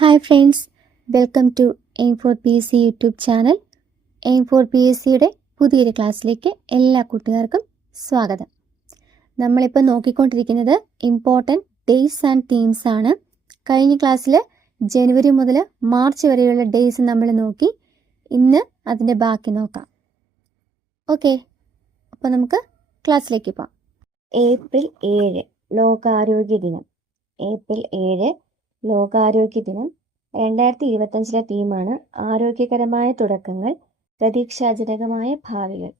Hi friends, welcome to aim for P S C YouTube channel. Aim for P S സിയുടെ പുതിയൊരു ക്ലാസ്സിലേക്ക് എല്ലാ കൂട്ടുകാർക്കും സ്വാഗതം. നമ്മളിപ്പോൾ നോക്കിക്കൊണ്ടിരിക്കുന്നത് ഇമ്പോർട്ടൻറ്റ് ഡേയ്സ് ആൻഡ് തീംസ് ആണ്. കഴിഞ്ഞ ക്ലാസ്സിൽ ജനുവരി മുതൽ മാർച്ച് വരെയുള്ള ഡേയ്സ് നമ്മൾ നോക്കി. ഇന്ന് അതിൻ്റെ ബാക്കി നോക്കാം. ഓക്കെ, അപ്പോൾ നമുക്ക് ക്ലാസ്സിലേക്ക് പോകാം. ഏപ്രിൽ 7 ലോകാരോഗ്യ ദിനം. ഏപ്രിൽ 7 ലോകാരോഗ്യ ദിനം. 2025 തീമാണ് ആരോഗ്യകരമായ തുടക്കങ്ങൾ, പ്രതീക്ഷാജനകമായ ഭാവികൾ.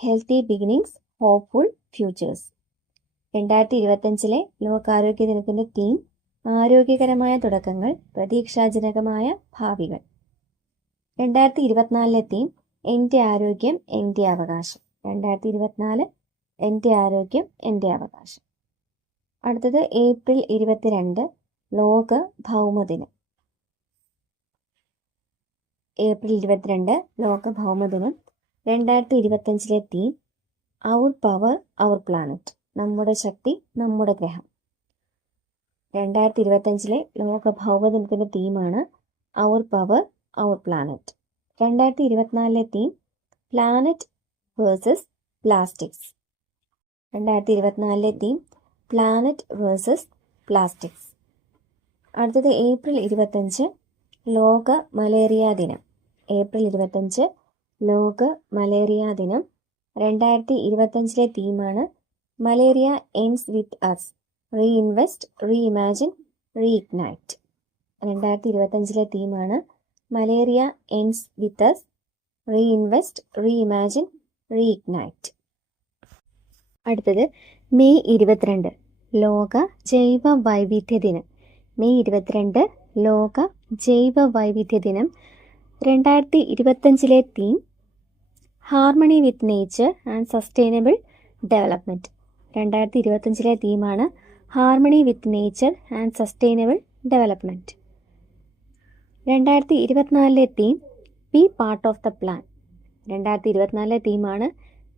Healthy beginnings, hopeful futures. 2025 ലോകാരോഗ്യ ദിനത്തിന്റെ തീം ആരോഗ്യകരമായ തുടക്കങ്ങൾ, പ്രതീക്ഷാജനകമായ ഭാവികൾ. 2024 തീം എൻ്റെ ആരോഗ്യം എൻ്റെ അവകാശം. 2024 എൻ്റെ ആരോഗ്യം എൻ്റെ അവകാശം. അടുത്തത് ഏപ്രിൽ 22 ലോക ഭൗമദിനം. ഏപ്രിൽ 22 ലോക ഭൗമദിനം. 2025 theme our power our planet. നമ്മുടെ ശക്തി നമ്മുടെ ഗ്രഹം. 2025 ലോക ഭൗമദിനത്തിന്റെ തീമാണ് അവർ പവർ അവർ planet. 2024 theme planet versus plastics. 2024 theme planet versus plastics. അടുത്തത് ഏപ്രിൽ 25 ലോക മലേറിയ ദിനം. ഏപ്രിൽ 25 ലോക മലേറിയ ദിനം. 2025 തീമാണ് malaria ends with us, reinvest, reimagine, reignite. 2025 തീമാണ് malaria ends with us, reinvest, reimagine, reignite. അടുത്തത് മെയ് 22 ലോക ജൈവ വൈവിധ്യ ദിനം. മെയ് 22 ലോക ജൈവ വൈവിധ്യ ദിനം. 2025 theme harmony with nature and sustainable development. 2025 തീമാണ് harmony with nature and sustainable development. 2024 theme be part of the plan. 2024 തീമാണ്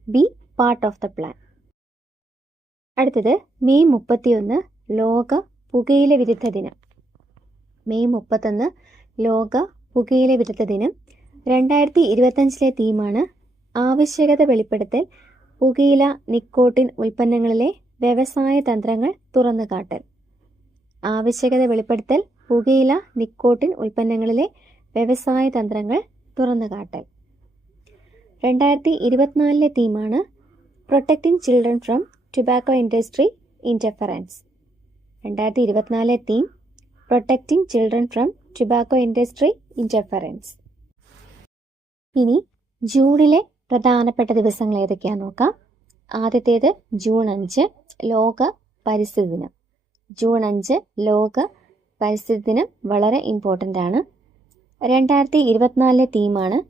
be part of the plan. അടുത്തത് മെയ് 31 ലോക പുകയില വിരുദ്ധ ദിനം. മെയ് 31 ലോക പുകയില വിരുദ്ധ ദിനം. 2025 തീമാണ് ആവശ്യകത വെളിപ്പെടുത്തൽ, പുകയില നിക്കോട്ടിൻ ഉൽപ്പന്നങ്ങളിലെ വ്യവസായ തന്ത്രങ്ങൾ തുറന്നുകാട്ടൽ. ആവശ്യകത വെളിപ്പെടുത്തൽ, പുകയില നിക്കോട്ടിൻ ഉൽപ്പന്നങ്ങളിലെ വ്യവസായ തന്ത്രങ്ങൾ തുറന്നുകാട്ടൽ. 2024 തീമാണ് protecting children from tobacco industry interference. 2024 theme protecting children from tobacco industry interference. ഇനി ജൂണിലെ പ്രധാനപ്പെട്ട ദിവസങ്ങൾ ഏതൊക്കെയാണെന്ന് നോക്കാം. ആദ്യത്തേത് ജൂൺ 5 ലോക പരിസ്ഥിതി ദിനം. ജൂൺ 5 ലോക പരിസ്ഥിതി ദിനം വളരെ ഇമ്പോർട്ടൻ്റ് ആണ്. 2024 തീമാണ്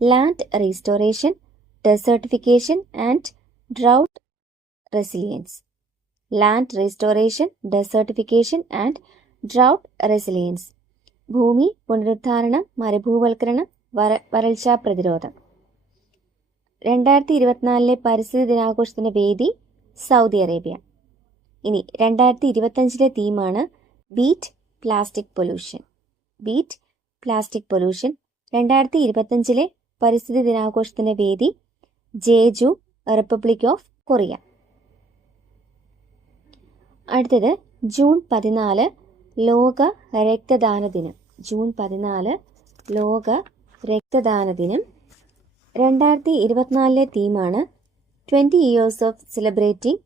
land restoration, desertification and drought resilience. Land restoration, desertification and drought resilience. ഭൂമി പുനരുദ്ധാരണം, മരുഭൂവൽക്കരണം, വരൾച്ചാ പ്രതിരോധം. 2024 പരിസ്ഥിതി ദിനാഘോഷത്തിന്റെ വേദി സൗദി അറേബ്യ. ഇനി 2025 തീമാണ് beat plastic pollution. Beat plastic pollution. 2025 പരിസ്ഥിതി ദിനാഘോഷത്തിന്റെ വേദി ജേജു, റിപ്പബ്ലിക് ഓഫ് കൊറിയ. അടുത്തത് ജൂൺ 14 ലോക രക്തദാന ദിനം. ജൂൺ 14 ലോക രക്തദാന ദിനം. 2024 തീമാണ് 20 years of celebrating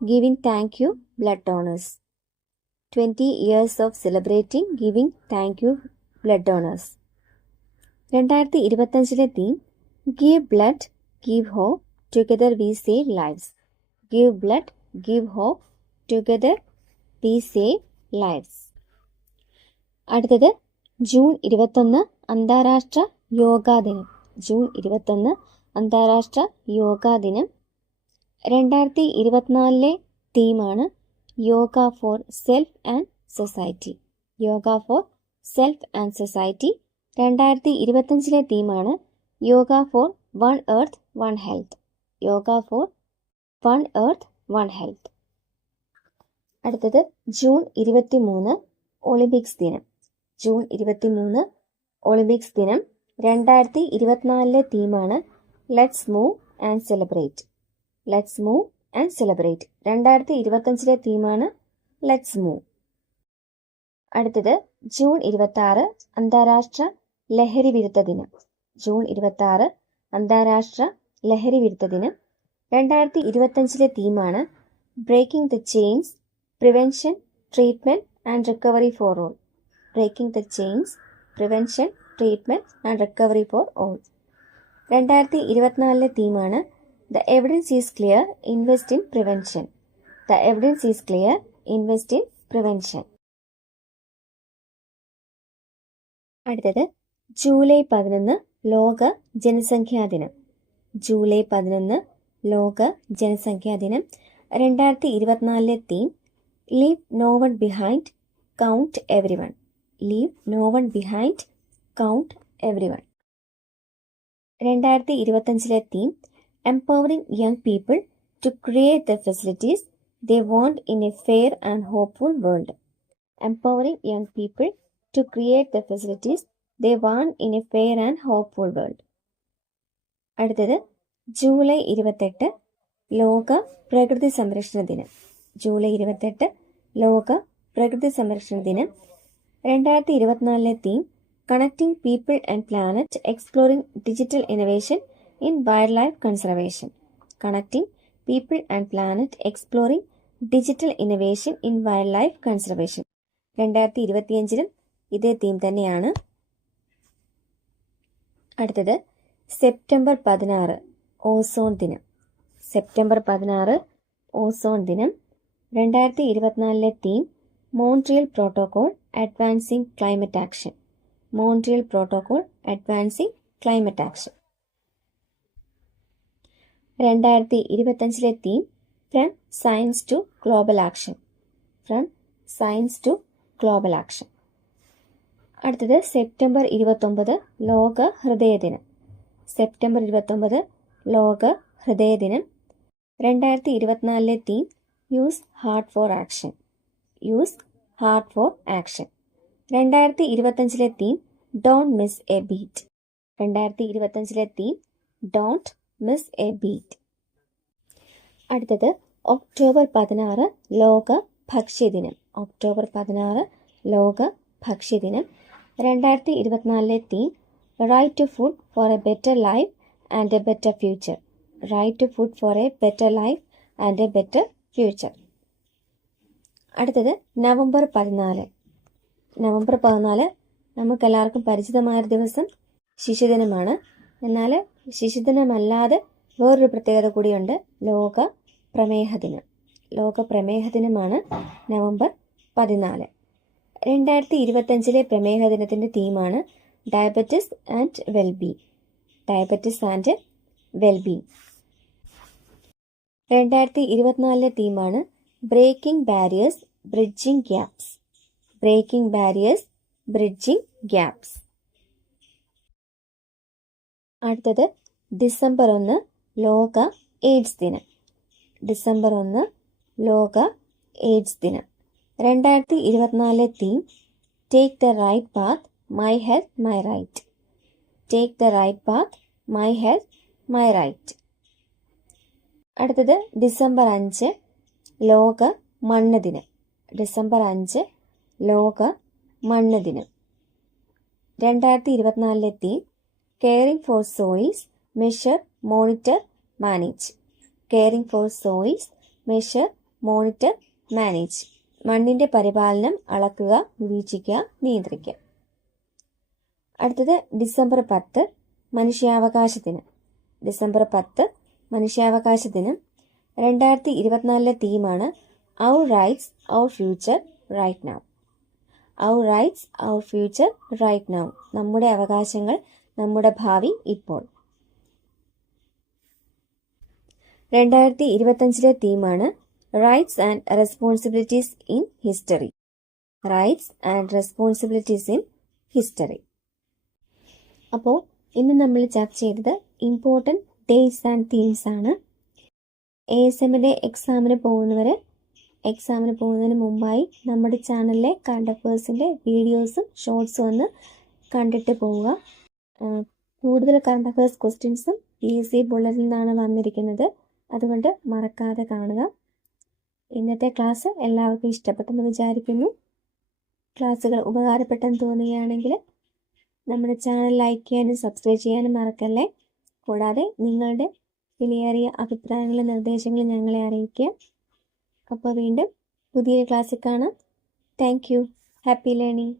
giving thank you blood donors. 20 years of celebrating giving thank you blood donors. 2025 theme give blood, give hope, together we save lives. Give blood, give hope, together we save lives. അടുത്തത് June 21 അന്താരാഷ്ട്ര യോഗാ ദിനം. June 21 അന്താരാഷ്ട്ര യോഗാ ദിനം. 2024 തീമാണ് yoga for self and society. Yoga for self and society. 2025 തീമാണ് yoga for one earth one health. Yoga for one earth one health. അടുത്തത് June 23 Olympics ദിനം. June 23 Olympics ദിനം. 2024 തീമാണ് let's move and celebrate. Let's move and celebrate. 2025 തീമാണ് let's move. അടുത്തത് June 26 അന്താരാഷ്ട്ര ലഹരി വിരുദ്ധ ദിനം. ജൂൺ 26 അന്താരാഷ്ട്ര ലഹരി വിരുദ്ധ ദിനം. 2025 തീമാണ് breaking the chains, prevention, treatment and recovery for all. Breaking the chains, prevention, treatment and recovery for all. 2024 തീമാണ് the evidence is clear, invest in prevention. The evidence is clear, invest in prevention. അടുത്തത് July 11 ലോക ജനസംഖ്യാ ദിനം. July 11 ലോക ജനസംഖ്യാ ദിനം. 2024 theme leave no one behind, count every one. Leave no one behind, count every one. 2025 theme empowering young people to create the facilities they want in a fair and hopeful world. Empowering young people to create the facilities they want in a fair and hopeful world. അടുത്തത് July 28 ലോക പ്രകൃതി സംരക്ഷണ ദിനം. July 28 ലോക പ്രകൃതി സംരക്ഷണ ദിനം. 2024 theme connecting people and planet, exploring digital innovation in wildlife conservation. Connecting people and planet, exploring digital innovation in wildlife conservation. 2025 ഇതേ തീം തന്നെയാണ്. അടുത്തത് സെപ്റ്റംബർ 16 ഓസോൺ ദിനം. സെപ്റ്റംബർ 16 ഓസോൺ ദിനം. 2024 theme Montreal protocol advancing climate action. Montreal protocol advancing climate action. 2025 theme from science to global action. From science to global action. അടുത്തത് September 29 ലോക ഹൃദയദിനം. September 29 ലോക ഹൃദയദിനം. 2024 theme use heart for action. Use heart for action. 2025 theme don't miss a beat. 2025 theme don't miss a beat. അടുത്തത് October 16 ലോക ഭക്ഷ്യദിനം. October 16 ലോക ഭക്ഷ്യദിനം. 2024 theme right to food for a better life and a better future. Right to food for a better life and a better future. അടുത്തത് November 14. November 14 നമുക്കെല്ലാവർക്കും പരിചിതമായൊരു ദിവസം ശിശുദിനമാണ്. എന്നാൽ ശിശുദിനമല്ലാതെ വേറൊരു പ്രത്യേകത കൂടിയുണ്ട്. ലോക പ്രമേഹ ദിനം. ലോക പ്രമേഹ ദിനമാണ് നവംബർ 14. 2025 പ്രമേഹ ദിനത്തിൻ്റെ തീമാണ് diabetes and wellbeing. Diabetes and wellbeing. 2024 തീമാണ് breaking barriers, bridging gaps. Breaking barriers, bridging gaps. അടുത്തത് ഡിസംബർ 1 ലോക എയ്ഡ്സ് ദിനം. ഡിസംബർ 1 ലോക എയ്ഡ്സ് ദിനം. 2024 theme take the right path, my health my right. Take the right path, my health my right. അടുത്തത് December 5 ലോക മണ്ണ് ദിനം. ഡിസംബർ 5 ലോക മണ്ണ് ദിനം. 2024 theme caring for soils, measure, monitor, manage. Caring for soils, measure, monitor, manage. മണ്ണിൻ്റെ പരിപാലനം, അളക്കുക, നിരീക്ഷിക്കുക, നിയന്ത്രിക്കുക. അടുത്തത് ഡിസംബർ 10 മനുഷ്യാവകാശ ദിനം. ഡിസംബർ 10 മനുഷ്യാവകാശ ദിനം. 2024 തീമാണ് our rights our future right now. Our rights our future right now. നമ്മുടെ അവകാശങ്ങൾ, നമ്മുടെ ഭാവി ഇപ്പോൾ. 2025 തീമാണ് rights and responsibilities in history. Rights and responsibilities in history. അപ്പോൾ ഇന്ന് നമ്മൾ ചർച്ച ചെയ്തത് ഇമ്പോർട്ടൻറ്റ് ഡേറ്റ്സ് ആൻഡ് തീംസ് ആണ്. ASMന്റെ എക്സാമിന് പോകുന്നവർ എക്സാമിന് പോകുന്നതിന് മുമ്പായി നമ്മുടെ ചാനലിലെ കറണ്ട് അഫയേഴ്സിൻ്റെ വീഡിയോസും ഷോർട്സും ഒന്ന് കണ്ടിട്ട് പോവുക. കൂടുതൽ കറണ്ട് അഫയേഴ്സ് ക്വസ്റ്റ്യൻസും PSC ബുള്ളറ്റിൽ നിന്നാണ് വന്നിരിക്കുന്നത്. അതുകൊണ്ട് മറക്കാതെ കാണുക. ഇന്നത്തെ ക്ലാസ് എല്ലാവർക്കും ഇഷ്ടപ്പെട്ടെന്ന് വിചാരിക്കുന്നു. ക്ലാസ്സുകൾ ഉപകാരപ്പെട്ടെന്ന് തോന്നുകയാണെങ്കിൽ നമ്മുടെ ചാനൽ ലൈക്ക് ചെയ്യാനും സബ്സ്ക്രൈബ് ചെയ്യാനും മറക്കല്ലേ. കൂടാതെ നിങ്ങളുടെ വിലയേറിയ അഭിപ്രായങ്ങളും നിർദ്ദേശങ്ങളും ഞങ്ങളെ അറിയിക്കുക. അപ്പോൾ വീണ്ടും പുതിയൊരു ക്ലാസ്സിൽ കാണാം. Thank you. Happy learning.